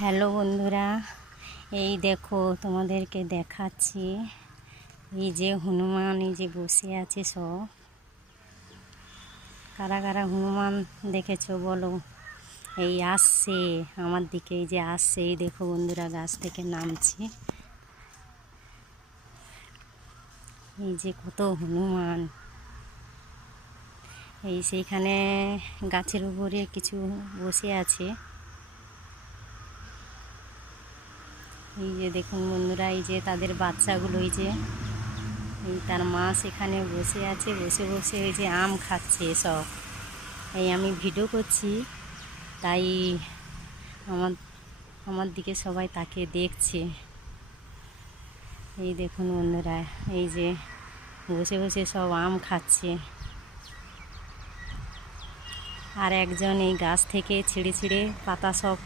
Hello বন্ধুরা, এই দেখো তোমাদেরকে দেখাচ্ছি। এই যে হনুমান এই যে বসে আছে সব। কারা কারা হনুমান দেখেছো বলো? এই আসছে আমার দিকে, এই যে আসছে। এই দেখো বন্ধুরা, গাছ থেকে নামছে। এই যে কত হনুমান। এই সেইখানে গাছের উপরে কিছু বসে আছে। এই যে দেখুন বন্ধুরা, এই যে তাদের বাচ্চাগুলো, এই তার মা সেখানে বসে আছে, বসে বসে এই যে আম খাচ্ছে সব। এই আমি ভিডিও করছি, তাই আমার আমার দিকে সবাই তাকে দেখছে। এই দেখুন বন্ধুরা, এই যে বসে বসে সব আম খাচ্ছে। আর একজন এই গাছ থেকে ছিঁড়ে ছিঁড়ে পাতা সব